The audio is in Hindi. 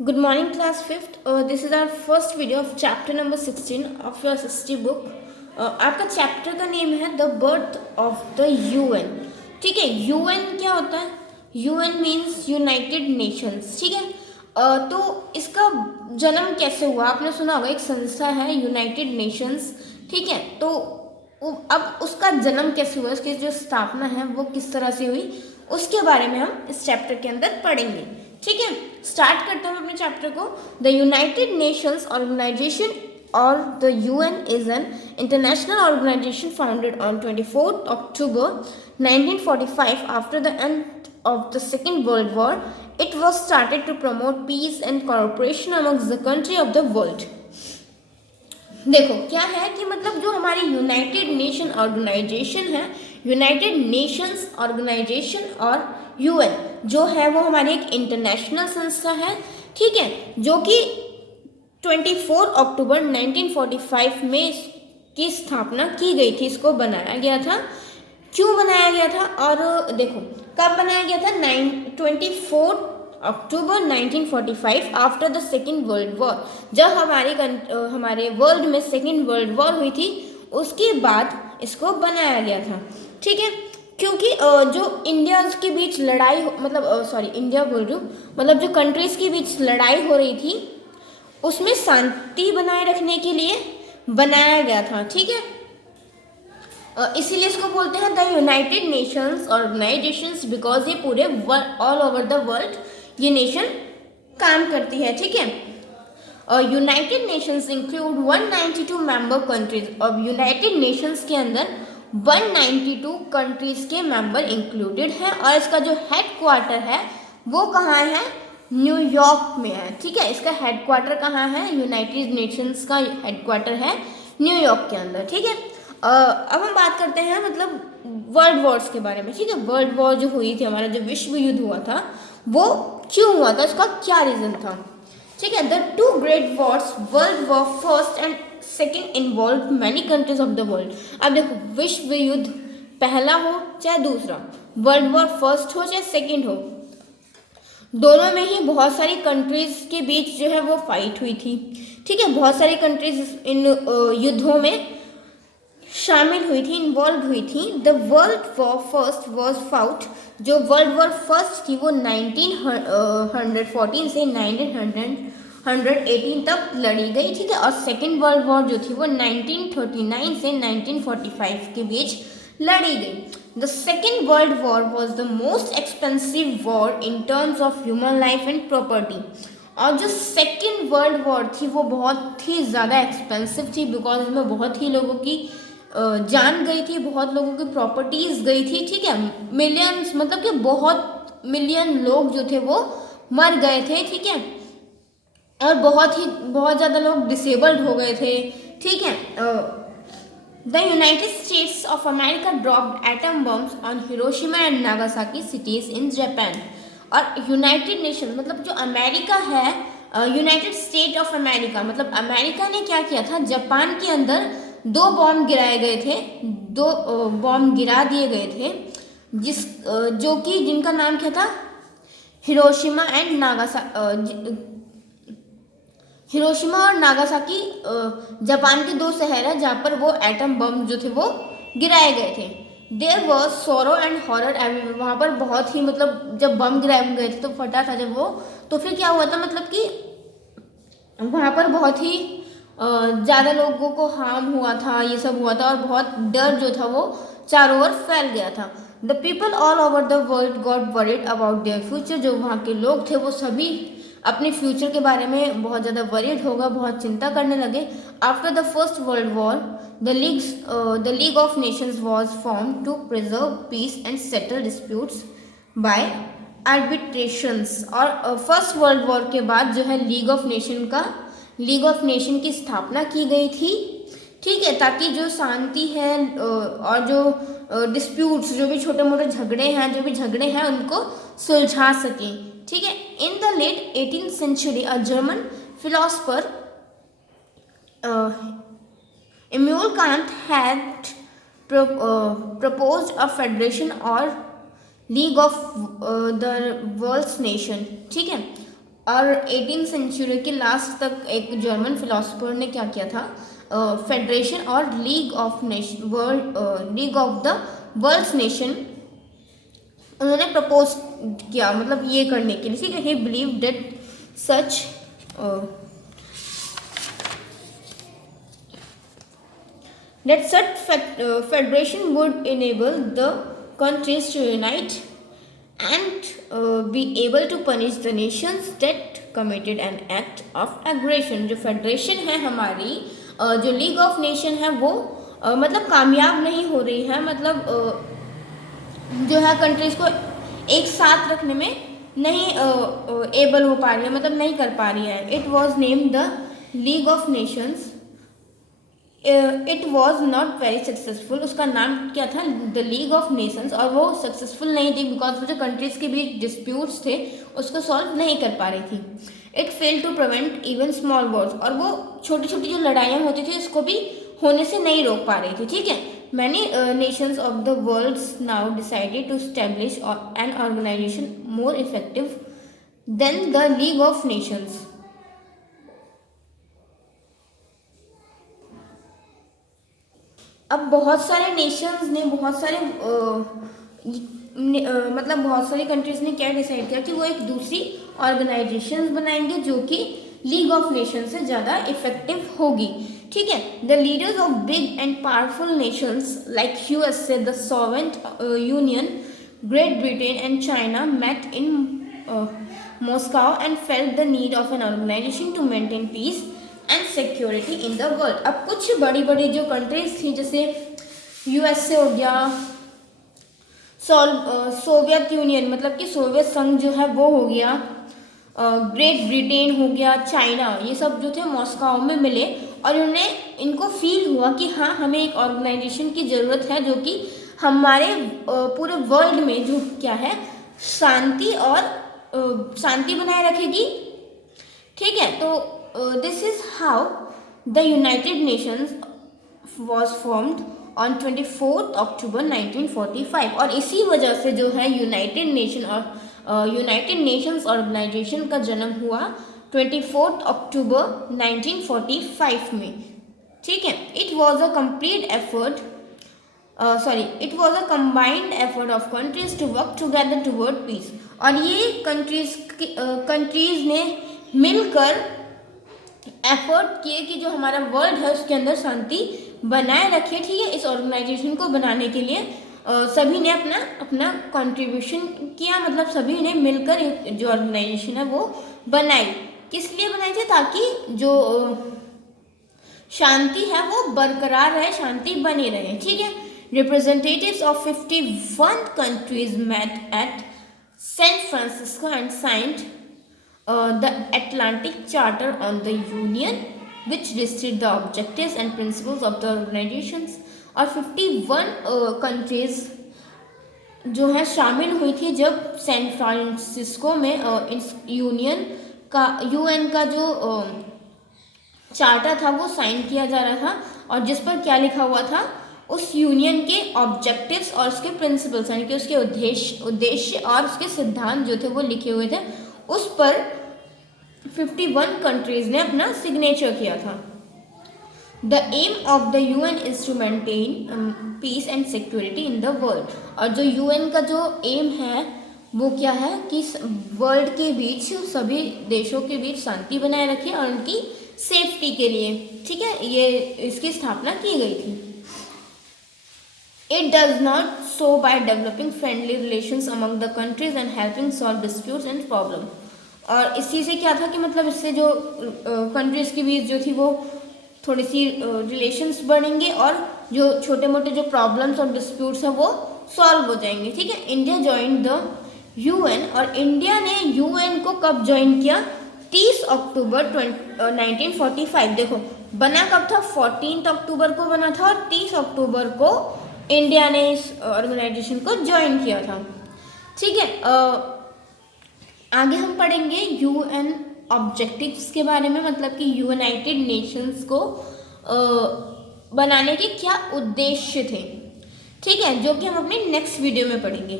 Good morning, class 5th. This is our first video of chapter number 16 of your SST book. आपका चैप्टर का नेम है the birth of the UN. ठीक है, यूएन क्या होता है? UN means United Nations. ठीक है, तो इसका जन्म कैसे हुआ? आपने सुना होगा, एक संस्था है यूनाइटेड नेशंस. ठीक है, तो अब उसका जन्म कैसे हुआ, उसकी जो स्थापना है वो किस तरह से हुई, उसके बारे में हम इस चैप्टर के अंदर पढ़ेंगे. ठीक है, स्टार्ट करते हैं अपने चैप्टर को. द यूनाइटेड नेशंस ऑर्गेनाइजेशन और the UN is an international organization founded on 24 October 1945 after the end of the Second World War. It was started to promote peace and cooperation amongst the country of the world. देखो क्या है कि मतलब जो हमारी यूनाइटेड नेशन ऑर्गेनाइजेशन है, यूनाइटेड नेशंस ऑर्गेनाइजेशन और यूएन जो है वो हमारी एक इंटरनेशनल संस्था है. ठीक है, जो कि 24 अक्टूबर 1945 में इसकी स्थापना की गई थी. इसको बनाया गया था. क्यों बनाया गया था? और देखो कब बनाया गया था? 24 अक्टूबर 1945 after the second world war. जब हमारे वर्ल्ड में सेकेंड वर्ल्ड वॉर हुई थी, उसके बाद इसको बनाया गया था. ठीक है, क्योंकि जो इंडिया के बीच लड़ाई इंडिया बोल रही हूँ, मतलब जो कंट्रीज़ के बीच लड़ाई हो रही थी उसमें शांति बनाए रखने के लिए बनाया गया था. ठीक है, इसीलिए इसको बोलते हैं the United Nations organisations, because ये पूरे ऑल ओवर द वर्ल्ड ये नेशन काम करती है. ठीक है, United Nations include 192 member countries. अब यूनाइटेड नेशंस के अंदर 192 कंट्रीज के मेंबर इंक्लूडेड हैं और इसका जो हेड क्वार्टर है वो कहाँ है? न्यूयॉर्क में है. ठीक है, इसका हेड क्वार्टर कहाँ है? यूनाइटेड नेशंस का हेड क्वार्टर है न्यूयॉर्क के अंदर. ठीक है, अब हम बात करते हैं मतलब वर्ल्ड वॉर्स के बारे में. ठीक है, वर्ल्ड वॉर जो हुई थी, हमारा जो विश्व युद्ध हुआ था वो क्यों हुआ था, उसका क्या रीज़न था? ठीक है, the two great Wars, world war first and second, involve many countries of the world. अब देखो, विश्व युद्ध पहला हो चाहे दूसरा, वर्ल्ड वॉर फर्स्ट हो चाहे सेकेंड हो, दोनों में ही बहुत सारी कंट्रीज के बीच जो है वो फाइट हुई थी. ठीक है, बहुत सारी कंट्रीज इन युद्धों में शामिल हुई थी, इन्वॉल्व हुई थी. The world war first was fought, जो वर्ल्ड वॉर फर्स्ट थी वो 1914 से 1918 तक लड़ी गई. ठीक है, और सेकेंड वर्ल्ड वॉर जो थी वो 1939 से 1945 के बीच लड़ी गई. The second world war was the most expensive war in terms of human life and property. और जो सेकेंड वर्ल्ड वॉर थी वो बहुत ही ज़्यादा एक्सपेंसिव थी, बिकॉज इसमें बहुत ही लोगों की जान गई थी, बहुत लोगों की प्रॉपर्टीज गई थी. ठीक है, मिलियंस, मतलब कि बहुत मिलियन लोग जो थे वो मर गए थे. ठीक है, और बहुत ज़्यादा लोग डिसेबल्ड हो गए थे. ठीक है, the United States of America dropped atom bombs on Hiroshima and Nagasaki cities in Japan. और यूनाइटेड नेशन मतलब जो अमेरिका है, यूनाइटेड स्टेट ऑफ अमेरिका मतलब अमेरिका ने क्या किया था, जापान के अंदर 2 बॉम्ब गिराए गए थे, 2 बॉम्ब गिरा दिए गए थे, जिनका नाम क्या था? हिरोशिमा और नागासाकी. जापान के 2 शहर है जहाँ पर वो एटम बम जो थे वो गिराए गए थे. There was sorrow and horror everywhere. वहाँ पर बहुत ही मतलब जब बम गिराए गए थे तो फटा था जब वो, तो फिर क्या हुआ था, मतलब कि वहाँ पर बहुत ही ज़्यादा लोगों को हार्म हुआ था, ये सब हुआ था, और बहुत डर जो था वो चारों ओर फैल गया था. The people all over the world got worried about their future. जो वहाँ के लोग थे वो सभी अपने फ्यूचर के बारे में बहुत ज़्यादा वरीड हो गए, बहुत चिंता करने लगे. After the first world war the league of nations was form to preserve peace and settle disputes by arbitrations. और फर्स्ट वर्ल्ड वॉर के बाद जो है लीग ऑफ नेशन की स्थापना की गई थी. ठीक है, ताकि जो शांति है और जो डिस्प्यूट्स, जो भी छोटे मोटे झगड़े हैं उनको सुलझा सकें. ठीक है, in the late 18th century a German philosopher Immanuel Kant had proposed a federation or league of the world's nation. ठीक है, और 18th सेंचुरी के लास्ट तक एक जर्मन फिलोसफर ने क्या किया था, फेडरेशन और league of the world's nation उन्होंने प्रपोज किया, मतलब ये करने के लिए, ठीक है। He believe that such federation would enable the countries to unite and be able to punish the nations that committed an act of aggression। जो फेडरेशन है हमारी, जो लीग ऑफ नेशन है वो मतलब कामयाब नहीं हो रही है, मतलब जो है कंट्रीज को एक साथ रखने में नहीं एबल हो पा रही है, मतलब नहीं कर पा रही है। It was name the league of Nations, it was not very successful. उसका नाम क्या था, द लीग ऑफ नेशंस, और वो सक्सेसफुल नहीं थी बिकॉज वो जो कंट्रीज के बीच डिस्प्यूट्स थे उसको सॉल्व नहीं कर पा रही थी। It fail to prevent even small wars, और वो छोटी छोटी जो लड़ाइयाँ होती थी उसको भी होने से नहीं रोक पा रही थी, ठीक है। Many nations of the world now decided to establish an organization more effective than the League of Nations। अब बहुत सारे नेशंस ने, बहुत सारे मतलब बहुत सारी कंट्रीज ने क्या डिसाइड किया कि वो एक दूसरी ऑर्गेनाइजेशन बनाएंगे जो कि लीग ऑफ नेशन से ज़्यादा इफेक्टिव होगी, ठीक है। The leaders of big and powerful nations like USA, the Soviet Union, Great Britain and China met in Moscow and felt the need of an organization to maintain peace and security in the world. अब कुछ बड़ी बड़ी जो कंट्रीज थी, जैसे यूएसए हो गया, सोवियत यूनियन मतलब कि सोवियत संघ जो है वो हो गया, ग्रेट ब्रिटेन हो गया, चाइना, ये सब जो थे मॉस्को में मिले और इनको फील हुआ कि हाँ हमें एक ऑर्गेनाइजेशन की ज़रूरत है जो कि हमारे पूरे वर्ल्ड में जो क्या है शांति और शांति बनाए रखेगी, ठीक है। तो this is how the United Nations was formed on 24 अक्टूबर 1945, और इसी वजह से जो है यूनाइटेड नेशंस ऑर्गेनाइजेशन का जन्म हुआ 24 अक्टूबर 1945 में, ठीक है। It was a complete effort, it was a combined effort of countries to work together toward peace, और ये कंट्रीज ने मिलकर एफर्ट किए कि जो हमारा वर्ल्ड है उसके अंदर शांति बनाए रखे, ठीक है। इस ऑर्गेनाइजेशन को बनाने के लिए सभी ने अपना कंट्रीब्यूशन किया, मतलब सभी ने मिलकर जो ऑर्गेनाइजेशन है वो बनाई। किस लिए बनाई थी, ताकि जो शांति है वो बरकरार रहे, शांति बनी रहे, ठीक है। Representatives of 51 countries met at San Francisco and signed the Atlantic Charter on the Union, which listed the objectives and principles of the organizations, और 51 कंट्रीज जो है शामिल हुई थी जब सैन फ्रांसिस्को में यूएन का जो चार्टर था वो साइन किया जा रहा था, और जिस पर क्या लिखा हुआ था, उस यूनियन के ऑब्जेक्टिव्स और उसके प्रिंसिपल्स यानी कि उसके उद्देश्य और उसके सिद्धांत जो थे वो लिखे हुए थे, उस पर 51 कंट्रीज ने अपना सिग्नेचर किया था। The aim of the UN is to maintain peace and security in the world, और जो यूएन का जो एम है वो क्या है कि वर्ल्ड के बीच, सभी देशों के बीच शांति बनाए रखे और उनकी सेफ्टी के लिए, ठीक है, ये इसकी स्थापना की गई थी। It does not so by developing friendly relations among the countries and helping solve disputes and problems, और इसी से क्या था कि मतलब इससे जो कंट्रीज के बीच जो थी वो थोड़ी सी रिलेशंस बढ़ेंगे और जो छोटे मोटे जो प्रॉब्लम्स और डिस्प्यूट्स हैं वो सॉल्व हो जाएंगे, ठीक है। इंडिया ज्वाइन द यूएन, और इंडिया ने यूएन को कब ज्वाइन किया, 30 अक्टूबर 1945। देखो बना कब था, 14 अक्टूबर को बना था और 30 अक्टूबर को इंडिया ने इस ऑर्गेनाइजेशन को ज्वाइन किया था, ठीक है। आगे हम पढ़ेंगे यूएन ऑब्जेक्टिव्स के बारे में, मतलब कि यूनाइटेड नेशंस को बनाने के क्या उद्देश्य थे, ठीक है, जो कि हम अपने नेक्स्ट वीडियो में पढ़ेंगे।